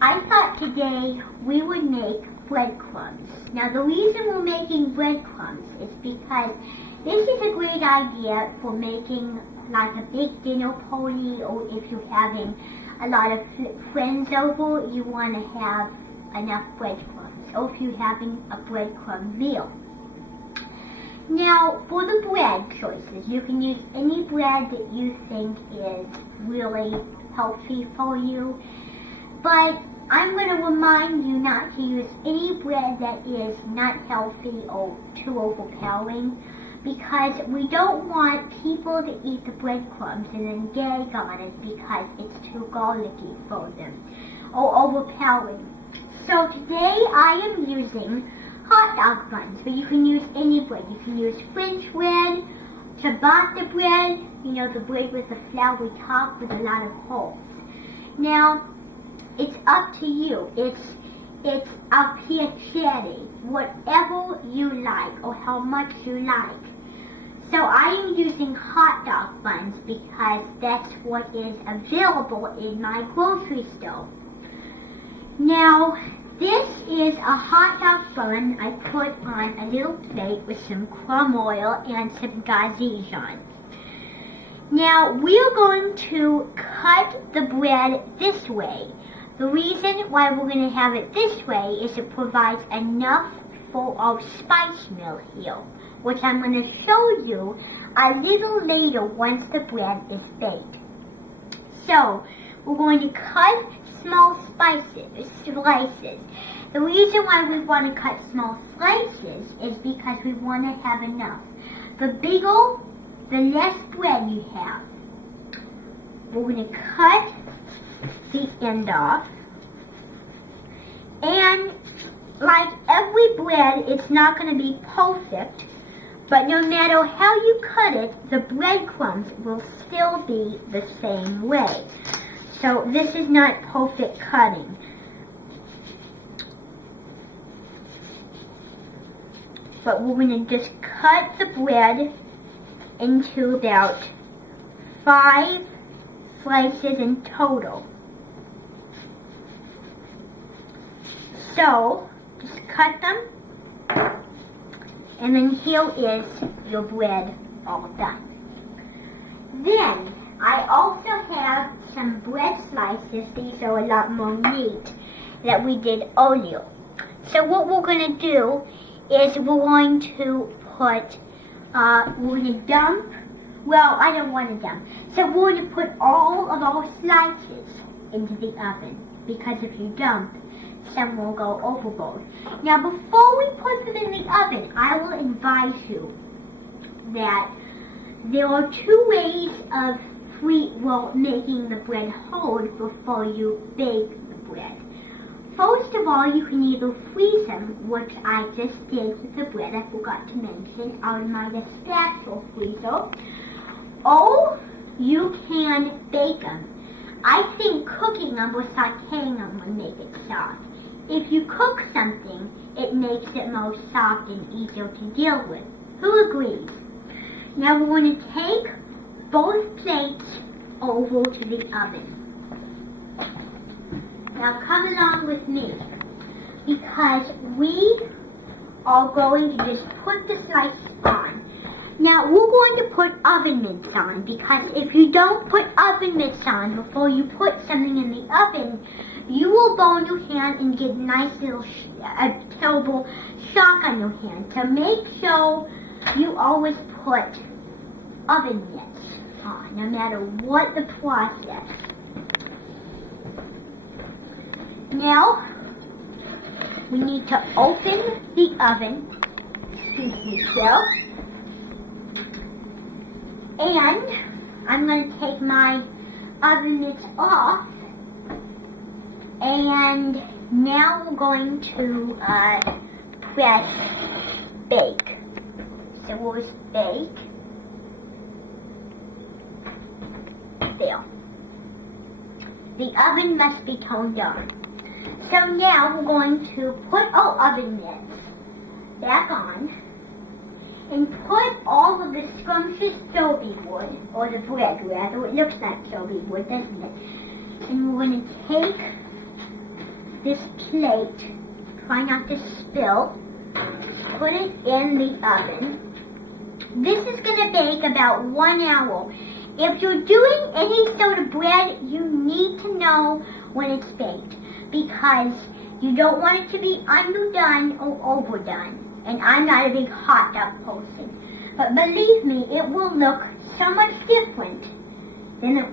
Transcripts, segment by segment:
I thought today we would make breadcrumbs. Now the reason we're making breadcrumbs is because this is a great idea for making like a big dinner party, or if you're having a lot of friends over, you want to have enough breadcrumbs, or if you're having a breadcrumb meal. Now, for the bread choices, you can use any bread that you think is really healthy for you, but I'm going to remind you not to use any bread that is not healthy or too overpowering, because we don't want people to eat the breadcrumbs and then gag on it because it's too garlicky for them or overpowering. So today I am using hot dog buns, but you can use any bread. You can use French bread, ciabatta bread, you know, the bread with the floury top with a lot of holes. Now, it's up to you. It's a piacere, whatever you like or how much you like. So I am using hot dog buns because that's what is available in my grocery store. Now, this is a hot dog bun I put on a little plate with some crumb oil and some gazelle on. Now, we're going to cut the bread this way. The reason why we're going to have it this way is it provides enough for our spice meal here, which I'm going to show you a little later once the bread is baked. So, we're going to cut small slices. The reason why we want to cut small slices is because we want to have enough. The bigger, the less bread you have. We're going to cut the end off. And like every bread, it's not going to be perfect, but no matter how you cut it, the breadcrumbs will still be the same way. So this is not perfect cutting. But we're going to just cut the bread into about 5 slices in total. So, just cut them, and then here is your bread all done. Then, I also have some bread slices. These are a lot more neat that we did earlier. So what we're going to do is we're going to put, we're going to dump, well, I don't want to dump. So we're going to put all of our slices into the oven, because if you dump, some will go overboard. Now, before we put them in the oven, I will advise you that there are 2 ways of making the bread hold before you bake the bread. First of all, you can either freeze them, which I just did with the bread, I forgot to mention, out of my spatula freezer, or you can bake them. I think cooking them or sauteing them would make it soft. If you cook something, it makes it more soft and easier to deal with. Who agrees? Now we're going to take both plates over to the oven. Now come along with me, because we are going to just put the slices on. Now we're going to put oven mitts on, because if you don't put oven mitts on before you put something in the oven, you will burn your hand and get a nice little terrible shock on your hand. So make sure you always put oven mitts on, no matter what the process. Now, we need to open the oven, excuse me, and I'm going to take my oven mitts off, and now we're going to press bake. So we'll just bake. There. The oven must be turned on. So now we're going to put our oven mitts back on and put all of the scrumptious soapy wood, or the bread rather, it looks like soapy wood, doesn't it? And we're going to take this plate, try not to spill, put it in the oven. This is going to bake about 1 hour. If you're doing any sort of bread, you need to know when it's baked because you don't want it to be underdone or overdone. And I'm not a big hot dog person. But believe me, it will look so much different than it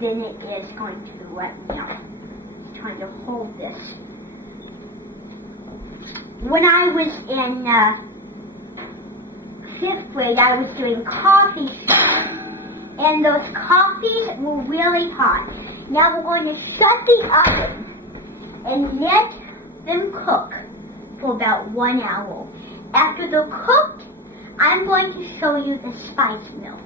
is going to right now. I'm trying to hold this. When I was in 5th grade, I was doing coffee shops, and those coffees were really hot. Now we're going to shut the oven and let them cook for about 1 hour. After they're cooked, I'm going to show you the spice mill.